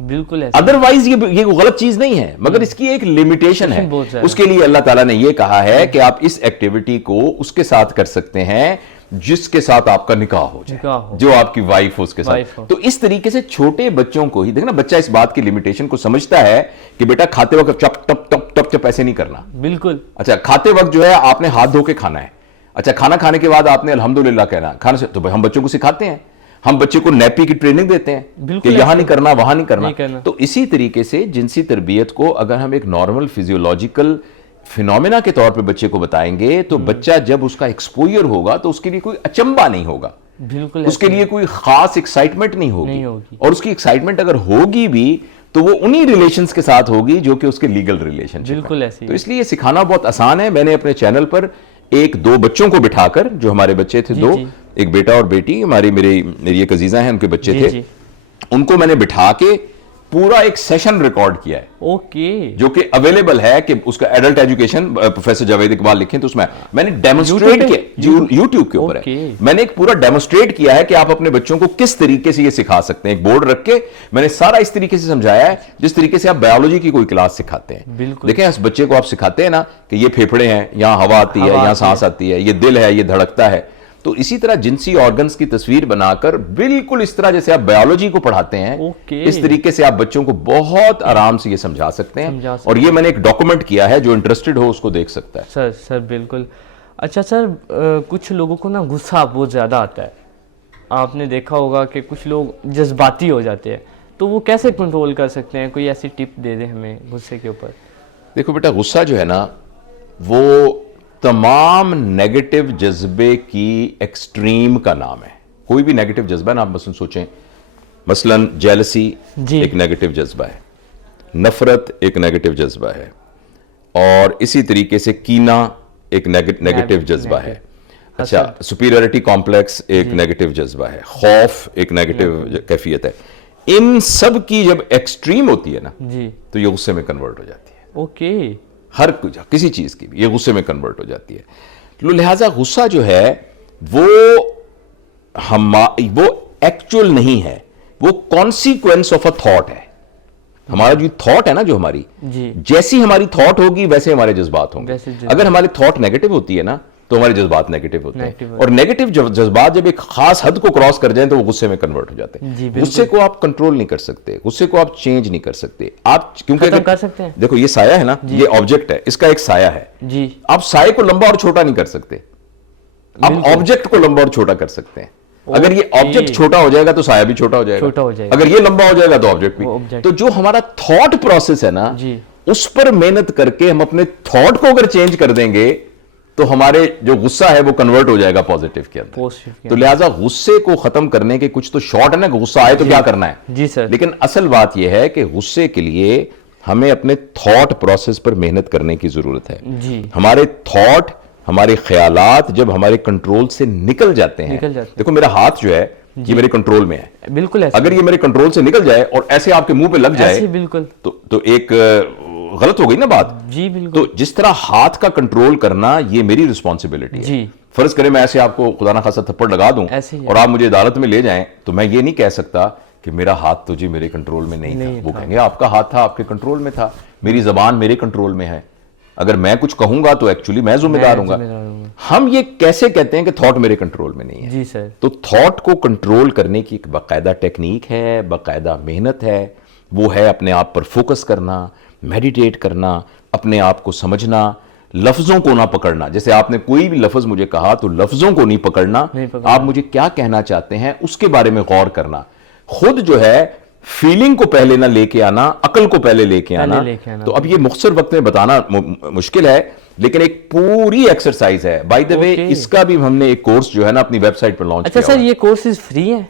बिल्कुल। अदरवाइज ये गलत चीज नहीं है, मगर इसकी एक लिमिटेशन है। उसके लिए अल्लाह ताला ने यह कहा है कि आप इस एक्टिविटी को उसके साथ कर सकते हैं जिसके साथ आपका निकाह हो जाए, जो आपकी वाइफ हो उसके साथ। तो इस तरीके से छोटे बच्चों को ही देखना, बच्चा इस बात की लिमिटेशन को समझता है कि बेटा खाते वक्त चप टप टप टप टप ऐसे नहीं करना। बिल्कुल। अच्छा, खाते वक्त जो है आपने हाथ धो के खाना है। अच्छा, खाना खाने के बाद आपने अल्हम्दुलिल्लाह कहना। खाने से तो भाई हम बच्चों को सिखाते हैं, हम बच्चे को नैपी की ट्रेनिंग देते हैं कि यहां नहीं करना, वहां नहीं करना। तो इसी तरीके से जिनसी तरबियत को अगर हम एक नॉर्मल फिजियोलॉजिकल फिनोमेना के तौर पे बच्चे को बताएंगे तो बच्चा जब उसका एक्सपोजर होगा तो उसके लिए कोई अचंबा नहीं होगा। बिल्कुल। उसके लिए कोई खास एक्साइटमेंट नहीं होगी। और उसकी एक्साइटमेंट अगर होगी भी तो वो उन्हीं रिलेशंस के साथ होगी जो कि उसके लीगल रिलेशनशिप। बिल्कुल ऐसे। तो इसलिए सिखाना बहुत आसान है। मैंने अपने चैनल पर दो बच्चों को बिठाकर, जो हमारे बच्चे थे दो, एक बेटा और बेटी, मेरी एक अजीजा हैं, उनके बच्चे थे, उनको मैंने बिठा के पूरा एक सेशन रिकॉर्ड किया है। ओके। जो कि अवेलेबल है, कि उसका adult education professor Javed Iqbal लिखे, तो उसमें मैंने डेमोन्स्ट्रेट किया, यूट्यूब के ऊपर है। मैंने एक पूरा डेमोन्स्ट्रेट किया है कि आप अपने बच्चों को किस तरीके से ये सिखा सकते हैं। एक बोर्ड रख के मैंने सारा इस तरीके से समझाया है जिस तरीके से आप बायोलॉजी की कोई क्लास सिखाते हैं। देखें, इस बच्चे को आप सिखाते हैं ना कि ये फेफड़े हैं, यहां हवा आती है, यहां सांस आती है, ये दिल है, ये धड़कता है। तो इसी तरह जिनसी ऑर्गन्स की तस्वीर बनाकर बिल्कुल इस तरह जैसे आप बायोलॉजी को पढ़ाते हैं, इस तरीके से आप बच्चों को बहुत आराम से ये समझा सकते हैं। और ये मैंने एक डॉक्यूमेंट किया है, जो इंटरेस्टेड हो उसको देख सकता है। सर बिल्कुल। अच्छा सर, कुछ लोगों को ना गुस्सा बहुत ज़्यादा आता है। आपने देखा होगा कि कुछ लोग जज्बाती हो जाते हैं, तो वो कैसे कंट्रोल कर सकते हैं? कोई ऐसी टिप दे दें हमें गुस्से के ऊपर। देखो बेटा, गुस्सा जो है ना, वो तमाम नेगेटिव जज्बे की एक्सट्रीम का नाम है। कोई भी नेगेटिव जज्बा ना, आप मसलन सोचें, मसलन जेलसी एक नेगेटिव जज्बा है, नफरत एक नेगेटिव जज्बा है, और इसी तरीके से कीना एक नेगेटिव जज्बा है। अच्छा, सुपीरियरिटी कॉम्प्लेक्स एक नेगेटिव जज्बा है, खौफ एक नेगेटिव कैफियत है। इन सब की जब एक्सट्रीम होती है ना तो ये गुस्से में कन्वर्ट हो जाती है। ओके। हर किसी चीज की भी ये गुस्से में कन्वर्ट हो जाती है। तो लिहाजा गुस्सा जो है वो एक्चुअल नहीं है, वो कॉन्सिक्वेंस ऑफ अ थॉट है। हमारा जो थॉट है ना, जो हमारी जैसी हमारी थॉट होगी वैसे हमारे जज्बात होंगे। अगर हमारी थॉट नेगेटिव होती है ना तो हमारे जज्बात नेगेटिव होते हैं, और नेगेटिव जज्बात जब एक खास हद को क्रॉस कर जाएं तो वो गुस्से में कन्वर्ट हो जाते हैं। गुस्से को आप कंट्रोल नहीं कर सकते, गुस्से को आप चेंज नहीं कर सकते आप, क्योंकि कर सकते हैं। देखो, ये साया है ना, ये ऑब्जेक्ट है, इसका एक साया है जी। आप साये को लंबा और छोटा नहीं कर सकते, आप ऑब्जेक्ट को लंबा और छोटा कर सकते हैं। अगर ये ऑब्जेक्ट छोटा हो जाएगा तो साया भी छोटा हो जाएगा, अगर ये लंबा हो जाएगा तो ऑब्जेक्ट भी। तो जो हमारा थॉट प्रोसेस है ना, उस पर मेहनत करके हम अपने थॉट को अगर चेंज कर देंगे तो हमारे जो गुस्सा है वो कन्वर्ट हो जाएगा पॉजिटिव के अंदर। तो लिहाजा गुस्से को खत्म करने के कुछ तो शॉर्ट है ना, गुस्सा आए तो क्या करना है जी सर। लेकिन असल बात यह है कि गुस्से के लिए हमें अपने थॉट प्रोसेस पर मेहनत करने की जरूरत है जी। हमारे थॉट, हमारे ख्यालात जब हमारे कंट्रोल से निकल जाते हैं, देखो मेरा हाथ जो है ये मेरे कंट्रोल में है, बिल्कुल ऐसे। अगर ये मेरे कंट्रोल से निकल जाए और ऐसे आपके मुंह पे लग जाए बिल्कुल तो एक गलत हो गई ना बात जी। बिल्कुल। तो जिस तरह हाथ का कंट्रोल करना ये मेरी रिस्पॉन्सिबिलिटी है। फर्ज करें मैं ऐसे आपको खुदा ना खासा थप्पड़ लगा दूं और आप मुझे अदालत में ले जाएं, तो मैं ये नहीं कह सकता कि मेरा हाथ तो जी मेरे कंट्रोल में नहीं था। वो कहेंगे आपका हाथ था, आपके कंट्रोल में था, मेरी जबान मेरे कंट्रोल में है, अगर मैं कुछ कहूंगा तो एक्चुअली मैं जिम्मेदार हूंगा। हम ये कैसे कहते हैं कि थॉट मेरे कंट्रोल में नहीं है? जी सर। तो थॉट को कंट्रोल करने की एक बाकायदा टेक्निक है, बाकायदा मेहनत है। वो है अपने आप पर फोकस करना, मेडिटेट करना, अपने आप को समझना, लफ्जों को ना पकड़ना। जैसे आपने कोई भी लफ्ज मुझे कहा तो लफ्जों को नहीं पकड़ना, आप मुझे क्या कहना चाहते हैं उसके बारे में गौर करना। खुद जो है फीलिंग को पहले ना लेके आना, अकल को पहले लेके आना। तो अब ये मुख्तसर वक्त में बताना मुश्किल है, लेकिन एक पूरी एक्सरसाइज है। बाय द वे इसका भी हमने एक कोर्स जो है ना अपनी वेबसाइट पर लॉन्च किया। अच्छा सर, ये कोर्सेज फ्री है?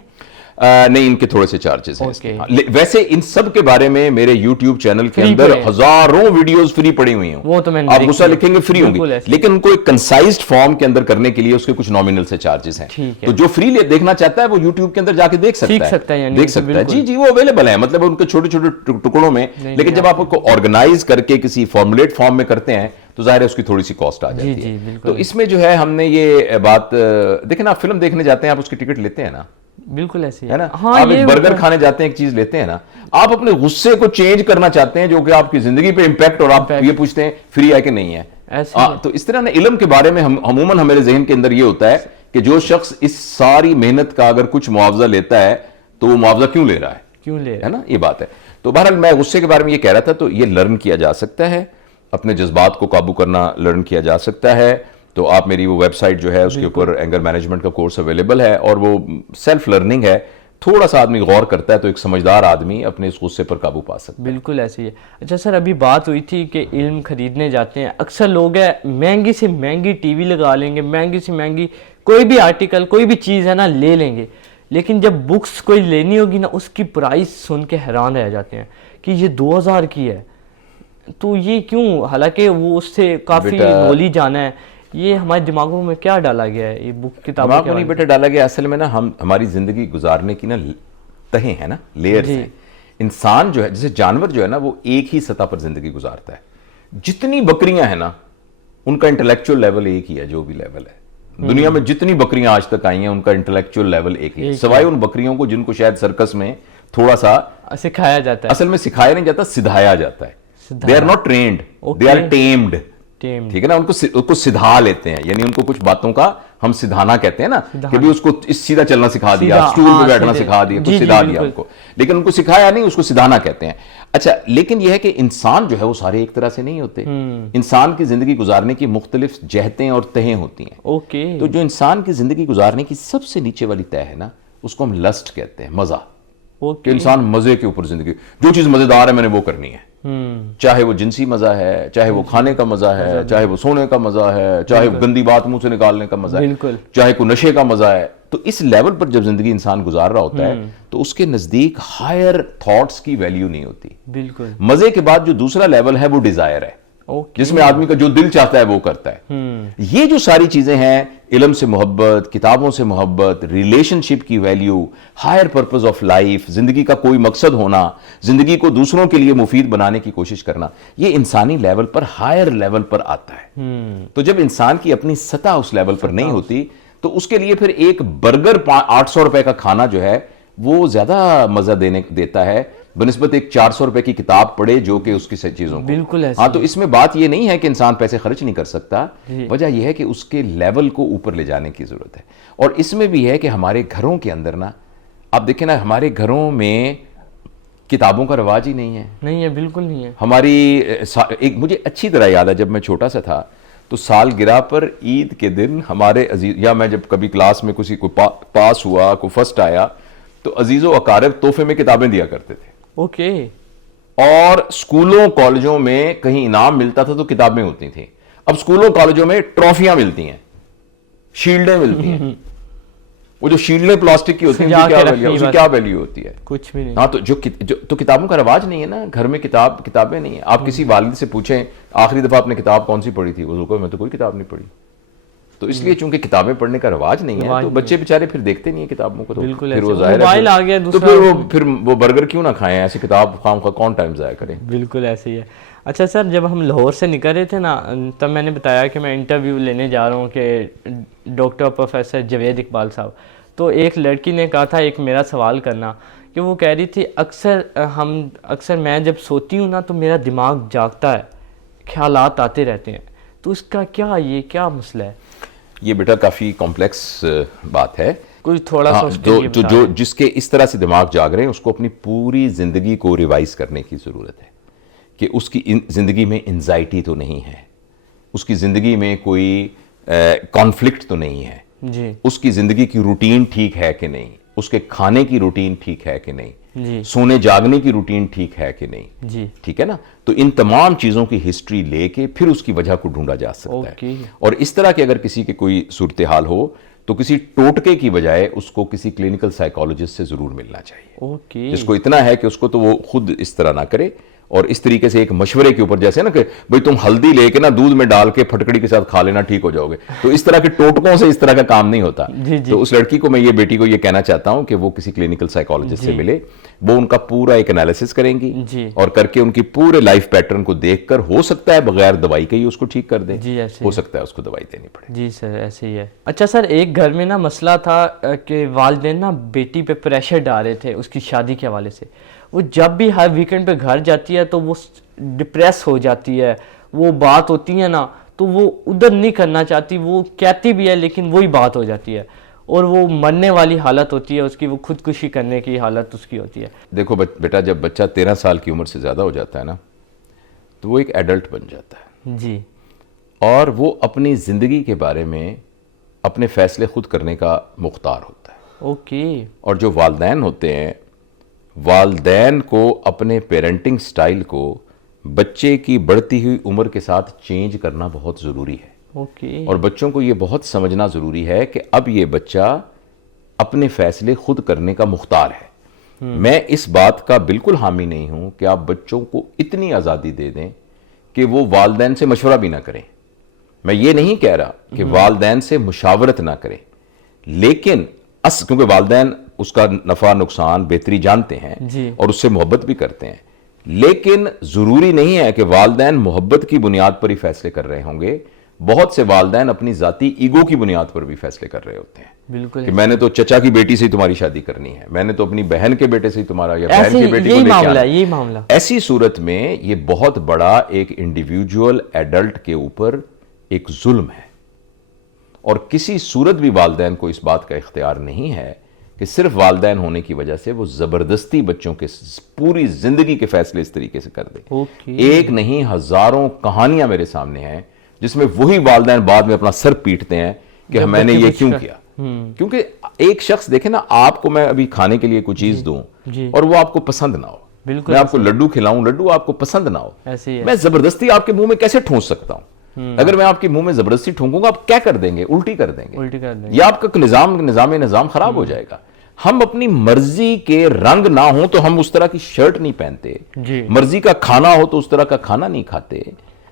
नहीं, इनके थोड़े से चार्जेस हैं इसके। Okay. हाँ, वैसे इन सब के बारे में मेरे YouTube चैनल के Free अंदर पड़े हैं। हजारों वीडियोस फ्री पड़ी हुई हैं। वो तो मैंने आप देखी गुस्सा है। लिखेंगे फ्री बिल्कुल होंगी, ऐसे। लेकिन उनको एक कंसाइज्ड फॉर्म के अंदर करने के लिए उसके कुछ नॉमिनल से चार्जेस हैं। ठीक है। तो जो फ्री देखना चाहता है वो YouTube के अंदर जाके देख सकता सीख है, सकता है यानी देख कि सकता है। बिल्कुल। जी जी, वो अवेलेबल है, मतलब उनके छोटे छोटे टुकड़ों में। लेकिन जब आप उसको ऑर्गेनाइज करके किसी फॉर्मुलेट फॉर्म में करते हैं तो जाहिर है उसकी थोड़ी सी कॉस्ट आ जाती जी, है। बिल्कुल। तो इसमें जो है हमने ये बात देखें ना, आप फिल्म देखने जाते हैं, आप उसकी टिकट लेते हैं ना, बिल्कुल ऐसे ही है ना। हाँ, आप ये एक बर्गर खाने जाते हैं, एक चीज लेते हैं ना, आप अपने गुस्से को चेंज करना चाहते हैं जो कि आपकी जिंदगी पे इंपैक्ट, और आप ये पूछते हैं फ्री है कि नहीं है। ऐसे ही है। तो इस तरह ना इल्म के बारे में हम अमूमन हमारे जहन के अंदर ये होता है कि जो शख्स इस सारी मेहनत का अगर कुछ मुआवजा लेता है तो वो मुआवजा क्यों ले रहा है, क्यों ले है ना, ये बात है। तो बहरहाल मैं गुस्से के बारे में ये कह रहा था, तो ये लर्न किया जा सकता है, अपने जज्बात को काबू करना लर्न किया जा सकता है। तो आप मेरी वो वेबसाइट जो है उसके ऊपर एंगर मैनेजमेंट का कोर्स अवेलेबल है, और वो सेल्फ लर्निंग है। थोड़ा सा आदमी गौर करता है तो एक समझदार आदमी अपने इस गुस्से पर काबू पा सकता है। बिल्कुल ऐसे ही है। अच्छा सर, अभी बात हुई थी कि इल्म खरीदने जाते हैं, अक्सर लोग है महंगी से महंगी टीवी लगा लेंगे, महंगी से महंगी कोई भी आर्टिकल, कोई भी चीज़ है ना ले लेंगे, लेकिन जब बुक्स कोई लेनी होगी ना उसकी प्राइस सुन के हैरान रह जाते हैं कि ये 2000 की है। तो ये क्यों, हालांकि वो उससे काफ़ी नॉलेज जाना है, ये हमारे दिमागों में क्या डाला गया है, ये बुक किताबों दिमाग में नहीं बेटा डाला गया, असल में ना हमारी जिंदगी गुजारने की ना तहें हैं ना, लेयर्स हैं। इंसान जो है, जैसे जानवर जो है ना, वो एक ही सतह पर जिंदगी गुजारता है। जितनी बकरियां हैं ना, उनका इंटेलेक्चुअल लेवल एक ही है, जो भी लेवल है दुनिया में जितनी बकरियां आज तक आई हैं उनका इंटेलेक्चुअल लेवल एक ही है, सिवाय उन बकरियों को जिनको शायद सर्कस में थोड़ा सा सिखाया जाता है। असल में सिखाया नहीं जाता, सिधाया जाता है। They are not trained, they are tamed. ठीक है ना, उनको सिधा लेते हैं, यानी उनको कुछ बातों का हम सिधाना कहते हैं ना, कि भी उसको इस सीधा चलना सिखा दिया, स्टूल पे बैठना सिखा दिया, कुछ सिधा दिया उनको, लेकिन उनको सिखाया नहीं, उसको सिधाना कहते हैं। अच्छा, लेकिन यह है कि इंसान जो है वो सारे एक तरह से नहीं होते। इंसान की जिंदगी गुजारने की मुख्तलिफ जहतें और तहें होती हैं। ओके। तो जो इंसान की जिंदगी गुजारने की सबसे नीचे वाली तह है ना, उसको हम लस्ट कहते हैं, मजा। कि इंसान मजे के ऊपर जिंदगी, जो चीज मजेदार है मैंने वो करनी है, चाहे वो जिनसी मजा है, चाहे वो खाने का मजा है, चाहे वो सोने का मजा है, चाहे वो गंदी बात मुंह से निकालने का मजा है, चाहे कोई नशे का मजा है। तो इस लेवल पर जब जिंदगी इंसान गुजार रहा होता है तो उसके नजदीक हायर थॉट्स की वैल्यू नहीं होती। बिल्कुल। मजे के बाद जो दूसरा लेवल है वो डिजायर है, जिसमें आदमी का जो दिल चाहता है वो करता है। ये जो सारी चीजें हैं, इल्म से मोहब्बत, किताबों से मोहब्बत, रिलेशनशिप की value, higher purpose of life, जिंदगी का कोई मकसद होना, जिंदगी को दूसरों के लिए मुफीद बनाने की कोशिश करना, ये इंसानी लेवल पर, हायर लेवल पर आता है। तो जब इंसान की अपनी सतह उस लेवल पर नहीं होती तो उसके लिए फिर एक बर्गर 800 रुपए का खाना जो है वो ज्यादा मजा देता है बनिस्बत एक 400 रुपए की किताब पढ़े जो कि उसकी चीजों को। बिल्कुल ऐसे। हाँ, तो इसमें बात ये नहीं है कि इंसान पैसे खर्च नहीं कर सकता, वजह यह है कि उसके लेवल को ऊपर ले जाने की जरूरत है। और इसमें भी है कि हमारे घरों के अंदर ना, आप देखें ना, हमारे घरों में किताबों का रवाज ही नहीं है। नहीं है, बिल्कुल नहीं है। हमारी एक मुझे अच्छी तरह याद है, जब मैं छोटा सा था तो सालगिरह पर ईद के दिन हमारे अजीज, या मैं जब कभी क्लास में किसी को पास हुआ, को फर्स्ट आया, तो अजीजों अकारब तोहफे में किताबें दिया करते थे। ओके। और स्कूलों कॉलेजों में कहीं इनाम मिलता था तो किताबें होती थी। अब स्कूलों कॉलेजों में ट्रॉफियां मिलती हैं, शील्डें मिलती हैं। वो जो शील्डें प्लास्टिक की होती हैं, उसकी क्या वैल्यू होती है? कुछ भी नहीं। हाँ, तो तो किताबों का रवाज नहीं है ना, घर में किताबें नहीं है। आप किसी वालिद से पूछें आखिरी दफा आपने किताब कौन सी पढ़ी थी, वो लोग मैं तो कोई किताब नहीं पढ़ी। तो इसलिए चूंकि किताबें पढ़ने का रवाज नहीं है तो बच्चे बेचारे फिर देखते नहीं है किताबों को, तो फिर वो जाहिर मोबाइल आ गया, तो फिर वो बर्गर क्यों ना खाएं, ऐसी किताब खाम का कौन टाइम जाया करे। बिल्कुल ऐसे ही है। अच्छा सर, जब हम लाहौर से निकल रहे थे ना, तब मैंने बताया कि मैं इंटरव्यू लेने जा रहा हूँ कि डॉक्टर प्रोफेसर जावेद इकबाल साहब। तो एक लड़की ने कहा था एक मेरा सवाल करना, कि वो कह रही थी अक्सर मैं जब सोती हूँ ना तो मेरा दिमाग जागता है, ख्यालात आते रहते हैं, तो इसका क्या मसला है? ये बेटा काफ़ी कॉम्प्लेक्स बात है, कोई थोड़ा सा तो जो जिसके इस तरह से दिमाग जाग रहे हैं उसको अपनी पूरी ज़िंदगी को रिवाइज करने की ज़रूरत है कि उसकी ज़िंदगी में एंजाइटी तो नहीं है, उसकी ज़िंदगी में कोई कॉन्फ्लिक्ट तो नहीं है जी, उसकी ज़िंदगी की रूटीन ठीक है कि नहीं, उसके खाने की रूटीन ठीक है कि नहीं जी, सोने जागने की रूटीन ठीक है कि नहीं जी, ठीक है ना। तो इन तमाम चीज़ों की हिस्ट्री लेके फिर उसकी वजह को ढूंढा जा सकता है। और इस तरह की अगर किसी की कोई सूरत हाल हो तो किसी टोटके की बजाय उसको किसी क्लिनिकल साइकोलॉजिस्ट से जरूर मिलना चाहिए। ओके। जिसको इतना है कि उसको तो वो खुद इस तरह ना करे, और इस तरीके से एक मशवरे के ऊपर, जैसे ना कि भाई तुम हल्दी लेके ना दूध में डाल के फटकड़ी के साथ खा लेना ठीक हो जाओगे, तो इस तरह के टोटकों से इस तरह का काम नहीं होता। तो उस लड़की को मैं, ये बेटी को ये कहना चाहता हूं कि वो किसी क्लिनिकल साइकोलॉजिस्ट से मिले, वो उनका पूरा एक एनालिसिस करेंगी और करके उनकी पूरे लाइफ पैटर्न को देखकर हो सकता है बगैर दवाई के ही उसको ठीक कर दे, हो सकता है उसको दवाई देनी पड़े। जी सर, ऐसे ही है। अच्छा सर, एक घर में ना मसला था कि वालिदैन ना बेटी पे प्रेशर डाल रहे थे उसकी शादी के हवाले से। वो जब भी हर वीकेंड पे घर जाती है तो वो डिप्रेस हो जाती है, वो बात होती है ना तो वो उधर नहीं करना चाहती, वो कहती भी है लेकिन वही बात हो जाती है और वो मरने वाली हालत होती है उसकी, वो खुदकुशी करने की हालत उसकी होती है। देखो बेटा, जब बच्चा 13 साल की उम्र से ज़्यादा हो जाता है ना, तो वो एक एडल्ट बन जाता है जी, और वो अपनी ज़िंदगी के बारे में अपने फैसले खुद करने का मुख्तार होता है। ओके। और जो वालिदैन होते हैं, वालिदैन को अपने पेरेंटिंग स्टाइल को बच्चे की बढ़ती हुई उम्र के साथ चेंज करना बहुत ज़रूरी है। ओके। और बच्चों को ये बहुत समझना ज़रूरी है कि अब ये बच्चा अपने फैसले खुद करने का मुख्तार है। मैं इस बात का बिल्कुल हामी नहीं हूं कि आप बच्चों को इतनी आज़ादी दे दें कि वो वालिदैन से मशवरा भी ना करें। मैं ये नहीं कह रहा कि वालिदैन से मुशावरत ना करें, लेकिन क्योंकि वालिदैन उसका नफ़ा नुकसान बेहतरी जानते हैं और उससे मोहब्बत भी करते हैं, लेकिन ज़रूरी नहीं है कि वालिदैन मोहब्बत की बुनियाद पर ही फैसले कर रहे होंगे। बहुत से वालिदैन अपनी ज़ाती ईगो की बुनियाद पर भी फैसले कर रहे होते हैं। बिल्कुल कि मैंने तो चचा की बेटी से ही तुम्हारी शादी करनी है, मैंने तो अपनी बहन के बेटे से ही तुम्हारा, या बहन की बेटी को लेके आना। यही मामला। ऐसी सूरत में ये बहुत बड़ा एक इंडिविजुअल एडल्ट के ऊपर एक जुल्म है, और किसी सूरत भी वालिदैन को इस बात का इख्तियार नहीं है कि सिर्फ वालिदैन होने की वजह से वो जबरदस्ती बच्चों के पूरी जिंदगी के फैसले इस तरीके से कर दे। एक नहीं, हजारों कहानियां मेरे सामने हैं जिसमें वही वालिदैन बाद में अपना सर पीटते हैं कि मैंने ये क्यों किया। क्योंकि एक शख्स, देखे ना, आपको मैं अभी खाने के लिए कोई चीज दूं और वो आपको पसंद ना हो, मैं आपको लड्डू खिलाऊं, लड्डू आपको पसंद ना हो, मैं जबरदस्ती आपके मुंह में कैसे ठूंस सकता हूं? अगर मैं आपके मुंह में जबरदस्ती ठूंकूंगा, आप क्या कर देंगे? उल्टी कर देंगे, या आपका निजाम खराब हो जाएगा। हम अपनी मर्जी के रंग ना हो तो हम उस तरह की शर्ट नहीं पहनते, मर्जी का खाना हो तो उस तरह का खाना नहीं खाते,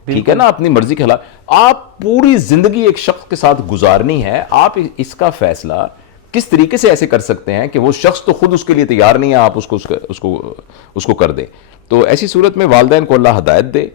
ठीक है ना? अपनी मर्जी के खिलाफ आप पूरी जिंदगी एक शख्स के साथ गुजारनी है, आप इसका फैसला किस तरीके से ऐसे कर सकते हैं कि वो शख्स तो खुद उसके लिए तैयार नहीं है, आप उसको कर दे। तो ऐसी सूरत में वालिदैन को अल्लाह हिदायत दे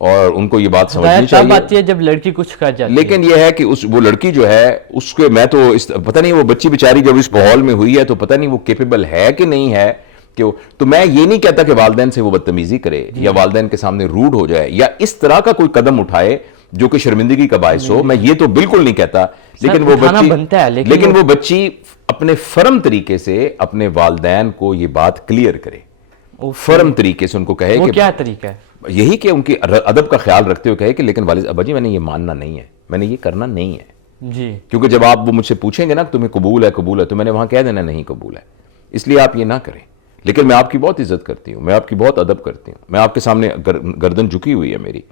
और उनको ये बात समझनी चाहिए। आती है जब लड़की कुछ कर जाती है। लेकिन ये है कि वो लड़की जो है उसके, मैं तो पता नहीं, वो बच्ची बेचारी जब इस माहौल में हुई है तो पता नहीं वो कैपेबल है कि नहीं है कि तो मैं ये नहीं कहता कि वालिदैन से वो बदतमीजी करे या वालिदैन के सामने रूड हो जाए या इस तरह का कोई कदम उठाए जो कि शर्मिंदगी का बायस हो, मैं ये तो बिल्कुल नहीं कहता। लेकिन वो बच्ची अपने फर्म तरीके से अपने वालिदैन को ये बात क्लियर करे, फर्म तरीके से उनको कहे कि क्या तरीका है, यही कि उनकी अदब का ख्याल रखते हुए कहे कि लेकिन वालिद अब्बा जी, मैंने ये मानना नहीं है, मैंने ये करना नहीं है जी। क्योंकि जब आप वो मुझसे पूछेंगे ना तुम्हें कबूल है तो मैंने वहां कह देना नहीं कबूल है, इसलिए आप ये ना करें। लेकिन मैं आपकी बहुत इज्जत करती हूं, मैं आपकी बहुत अदब करती हूं, मैं आपके सामने गर्दन झुकी हुई है मेरी,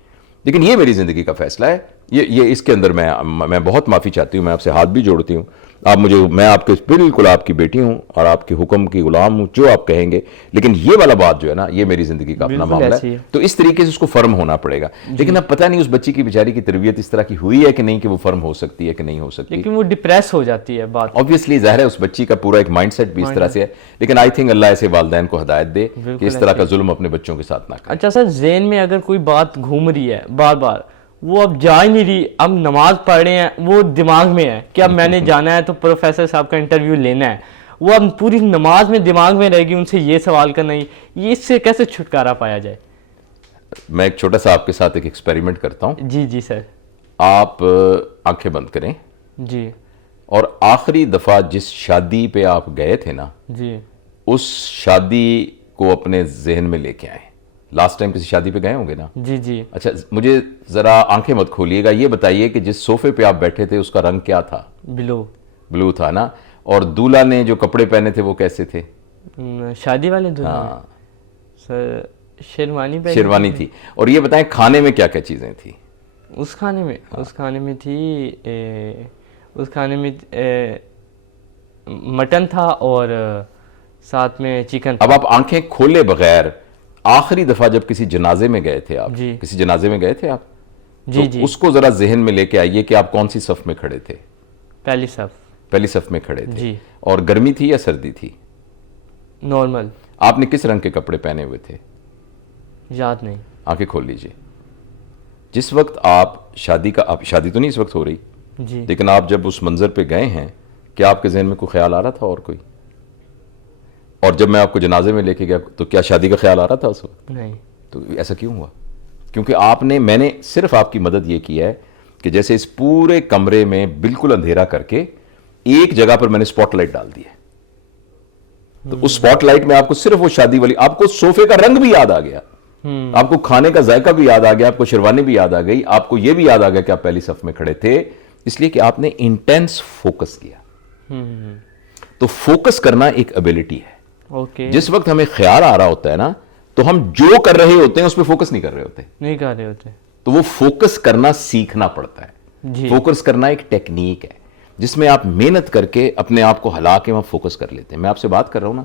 लेकिन ये मेरी जिंदगी का फैसला है, ये इसके अंदर मैं बहुत माफी चाहती हूं, मैं आपसे हाथ भी जोड़ती हूं। आप मुझे, मैं आपके बिल्कुल आपकी बेटी हूं और आपके हुक्म की गुलाम हूं, जो आप कहेंगे, लेकिन ये वाला बात जो है ना, ये मेरी जिंदगी का अपना मामला है। तो इस तरीके से उसको फर्म होना पड़ेगा। लेकिन अब पता नहीं उस बच्ची की बेचारी की तरबियत इस तरह की हुई है कि नहीं कि वो फर्म हो सकती है कि नहीं हो सकती, लेकिन वो डिप्रेस हो जाती है बात। ऑब्वियसली जाहिर है उस बच्ची का पूरा एक माइंडसेट भी इस तरह से है। लेकिन आई थिंक अल्लाह ऐसे वालिदैन को हिदायत दे कि इस तरह का जुल्म अपने बच्चों के साथ ना करें। अच्छा सर, ज़हन में अगर कोई बात घूम रही है बार बार, वो अब जा ही नहीं रही, अब नमाज पढ़ रहे हैं, वो दिमाग में है कि अब मैंने जाना है तो प्रोफेसर साहब का इंटरव्यू लेना है, वो अब पूरी नमाज में दिमाग में रहेगी, उनसे ये सवाल करना ही, ये इससे कैसे छुटकारा पाया जाए? मैं एक छोटा सा आपके साथ एक एक्सपेरिमेंट करता हूं। जी जी सर। आप आंखें बंद करें जी, और आखिरी दफा जिस शादी पे आप गए थे ना जी, उस शादी को अपने जहन में लेके आए। लास्ट टाइम किसी शादी पे गए होंगे ना? जी जी। अच्छा, मुझे जरा आंखें मत खोलिएगा, ये बताइए कि जिस सोफे पे आप बैठे थे उसका रंग क्या था? ब्लू था ना? और दूल्हा ने जो कपड़े पहने थे वो कैसे थे? शादी वाले दूल्हा? हाँ सर, शेरवानी थी। और ये बताएं खाने में क्या क्या चीजें थी? उस खाने में थी उस खाने में मटन था और साथ में चिकन था। अब आप आंखें खोले बगैर आखिरी दफा जब किसी जनाजे में गए थे आप, जी। किसी जनाजे में गए थे आप, जी तो जी, उसको जरा जहन में लेके आइए कि आप कौन सी सफ में खड़े थे। पहली सब पहली सफ में खड़े थे जी। और गर्मी थी या सर्दी थी? नॉर्मल, आपने किस रंग के कपड़े पहने हुए थे? याद नहीं। आंखें खोल लीजिए। जिस वक्त आप शादी तो नहीं इस वक्त हो रही, जी लेकिन आप जब उस मंजर पे गए हैं, क्या आपके जहन में कोई ख्याल आ रहा था और कोई? और जब मैं आपको जनाजे में लेके गया तो क्या शादी का ख्याल आ रहा था उस वक्त? नहीं। तो ऐसा क्यों हुआ? क्योंकि मैंने सिर्फ आपकी मदद ये की है कि जैसे इस पूरे कमरे में बिल्कुल अंधेरा करके एक जगह पर मैंने स्पॉटलाइट डाल दी है, तो उस स्पॉटलाइट में आपको सिर्फ वो शादी वाली, आपको सोफे का रंग भी याद आ गया, आपको खाने का जायका भी याद आ गया, आपको शेरवानी भी याद आ गई, आपको यह भी याद आ गया कि आप पहली सफ में खड़े थे, इसलिए कि आपने इंटेंस फोकस किया। तो फोकस करना एक एबिलिटी है। ओके। जिस वक्त हमें ख्याल आ रहा होता है ना, तो हम जो कर रहे होते हैं उस पर फोकस नहीं कर रहे होते, नहीं कर रहे होते। तो वो फोकस करना सीखना पड़ता है। जी। फोकस करना एक टेक्निक है जिसमें आप मेहनत करके अपने आप को हिला के वहां फोकस कर लेते हैं। मैं आपसे बात कर रहा हूं ना,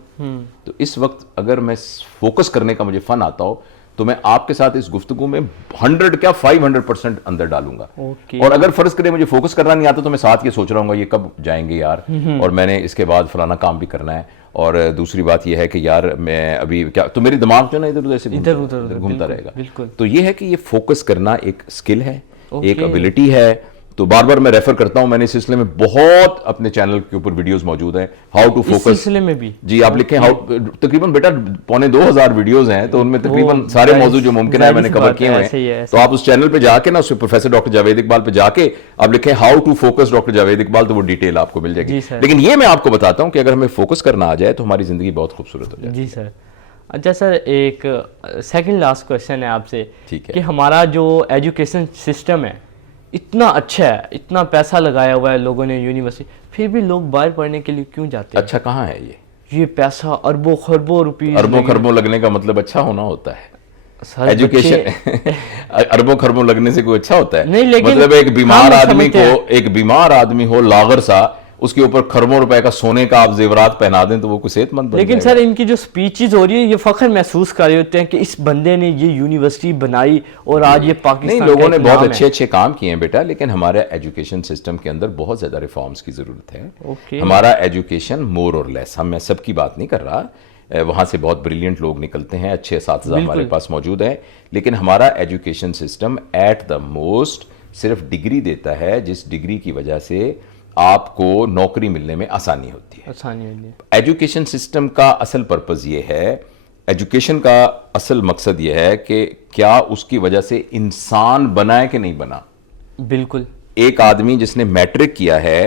तो इस वक्त अगर मैं फोकस करने का मुझे फन आता हो तो मैं आपके साथ इस गुफ्तगू में 100 क्या 500% अंदर डालूंगा। ओके। और अगर फर्ज करें मुझे फोकस करना नहीं आता तो मैं साथ ये सोच रहा हूँ ये कब जाएंगे यार, और मैंने इसके बाद फलाना काम भी करना है, और दूसरी बात यह है कि यार मैं अभी क्या, तो मेरी दिमाग जो ना इधर उधर से घूमता रहेगा। बिल्कुल। तो ये है कि ये फोकस करना एक स्किल है, ओके। एक एबिलिटी है। तो बार बार मैं रेफर करता हूं, मैंने इस सिलसिले में बहुत अपने चैनल के ऊपर वीडियोस मौजूद हैं, हाउ टू इस फोकस। सिलसिले में भी जी आप लिखें हाउ, तकरीबन बेटा 2500 वीडियोस हैं, तो उनमें तकरीबन सारे जाहिर- मौजूद जो मुमकिन है जाहिर मैंने सी कवर बात किए है, हुए ऐसे ही है, हैं। ऐसे तो आप उस चैनल पे जाके ना, उसमें प्रोफेसर डॉक्टर जावेद इकबाल पे जाके आप लिखें how to focus doctor Javed Iqbal, तो वो डिटेल आपको मिल जाएगी। जी सर। लेकिन ये मैं आपको बताता हूं कि अगर हमें फोकस करना आ जाए तो हमारी जिंदगी बहुत खूबसूरत हो जाए। जी सर। अच्छा सर, एक सेकंड लास्ट क्वेश्चन है आपसे, ठीक है। कि हमारा जो एजुकेशन सिस्टम है इतना अच्छा है, इतना पैसा लगाया हुआ है लोगों ने यूनिवर्सिटी, फिर भी लोग बाहर पढ़ने के लिए क्यों जाते हैं? अच्छा कहाँ है ये पैसा अरबों खरबों रुपीस, अरबों खरबों लगने का मतलब अच्छा होना होता है? सर एजुकेशन अरबों खरबों लगने से कोई अच्छा होता है? नहीं, लेकिन मतलब एक बीमार हम आदमी समझते को, एक बीमार आदमी हो लागर सा, उसके ऊपर खरबों रुपए का सोने का आप जेवरात पहना दें तो वो कोई सेहतमंद बन लेकिन जाएगा। सर इनकी जो स्पीचेस हो रही है, ये फख्र महसूस कर रहे होते हैं कि इस बंदे ने ये यूनिवर्सिटी बनाई और आज ये पाकिस्तान नहीं, लोगों का ने एक बहुत नाम अच्छे अच्छे काम किए हैं बेटा, लेकिन हमारे एजुकेशन सिस्टम के अंदर बहुत ज्यादा रिफॉर्म्स की जरूरत है। ओके। हमारा एजुकेशन मोर और लेस, मैं सबकी बात नहीं कर रहा, वहां से बहुत ब्रिलियंट लोग निकलते हैं, अच्छे असातिज़ा हमारे पास मौजूद हैं, लेकिन हमारा education system at the most सिर्फ डिग्री देता है, जिस डिग्री की वजह से आपको नौकरी मिलने में आसानी होती है। आसानी होती है। एजुकेशन सिस्टम का असल पर्पस ये है, एजुकेशन का असल मकसद ये है कि क्या उसकी वजह से इंसान बना है कि नहीं बना। बिल्कुल। एक आदमी जिसने मैट्रिक किया है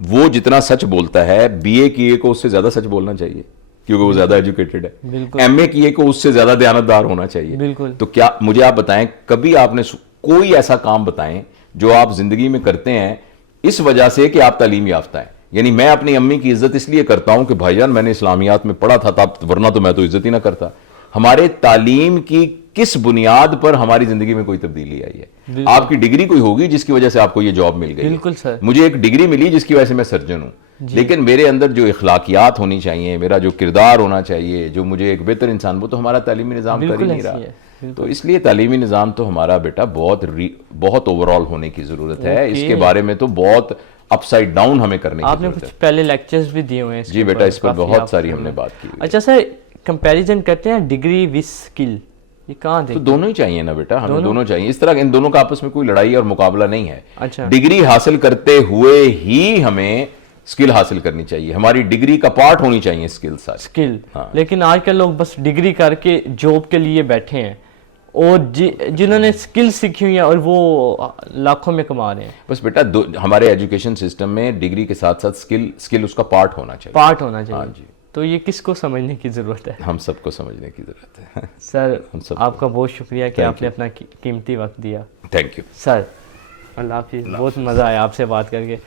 वो जितना सच बोलता है, बीए किए को उससे ज्यादा सच बोलना चाहिए क्योंकि वो ज्यादा एजुकेटेड है। बिल्कुल। एमए किए को उससे ज्यादा दयानतदार होना चाहिए। बिल्कुल। तो क्या मुझे आप बताएं, कभी आपने कोई ऐसा काम बताएं जो आप जिंदगी में करते हैं इस वजह से कि आप तालीम याफ्ता हैं? यानी मैं अपनी अम्मी की इज्जत इसलिए करता हूं कि भाईजान मैंने इस्लामियात में पढ़ा था, वरना तो मैं तो इज्जत ही ना करता। हमारे तालीम की किस बुनियाद पर हमारी जिंदगी में कोई तब्दीली आई है? आपकी डिग्री कोई होगी जिसकी वजह से आपको ये जॉब मिल गई। बिल्कुल सर। मुझे एक डिग्री मिली जिसकी वजह से मैं सर्जन हूं, लेकिन मेरे अंदर जो इखलाकियात होनी चाहिए, मेरा जो किरदार होना चाहिए, जो मुझे एक बेहतर इंसान, वो तो हमारा तालीमी निज़ाम कर ही नहीं रहा। तो इसलिए तालीमी निज़ाम तो हमारा बेटा बहुत ओवरऑल होने की ज़रूरत है। इसके बारे में तो बहुत अपसाइड डाउन हमें करने की आपने ज़रूरत कुछ है। पहले लेक्चर्स भी दिए हुए हैं जी बेटा, इस पर बहुत सारी हमने बात की हुई है। अच्छा सर, कंपैरिजन करते हैं डिग्री विद स्किल, ये कहाँ तो देखते दोनों ही चाहिए ना बेटा, हमें दोनों चाहिए। इस तरह इन दोनों का आपस में कोई लड़ाई और मुकाबला नहीं है। अच्छा। डिग्री हासिल करते हुए ही हमें स्किल हासिल करनी चाहिए, हमारी डिग्री का पार्ट होनी चाहिए स्किल सारी। स्किल। हाँ। लेकिन आजकल लोग बस डिग्री करके जॉब के लिए बैठे हैं, और जिन्होंने स्किल सीखी हुई है और वो लाखों में कमा रहे हैं। बस बेटा हमारे एजुकेशन सिस्टम में डिग्री के साथ साथ स्किल उसका पार्ट होना चाहिए। पार्ट होना चाहिए। हाँ जी। तो ये किसको समझने की जरूरत है? हम सबको समझने की जरूरत है। सर आपका बहुत शुक्रिया कि Thank आपने अपना कीमती वक्त दिया। थैंक यू सर अल्लाह हाफिज़, बहुत मज़ा आया आपसे बात करके।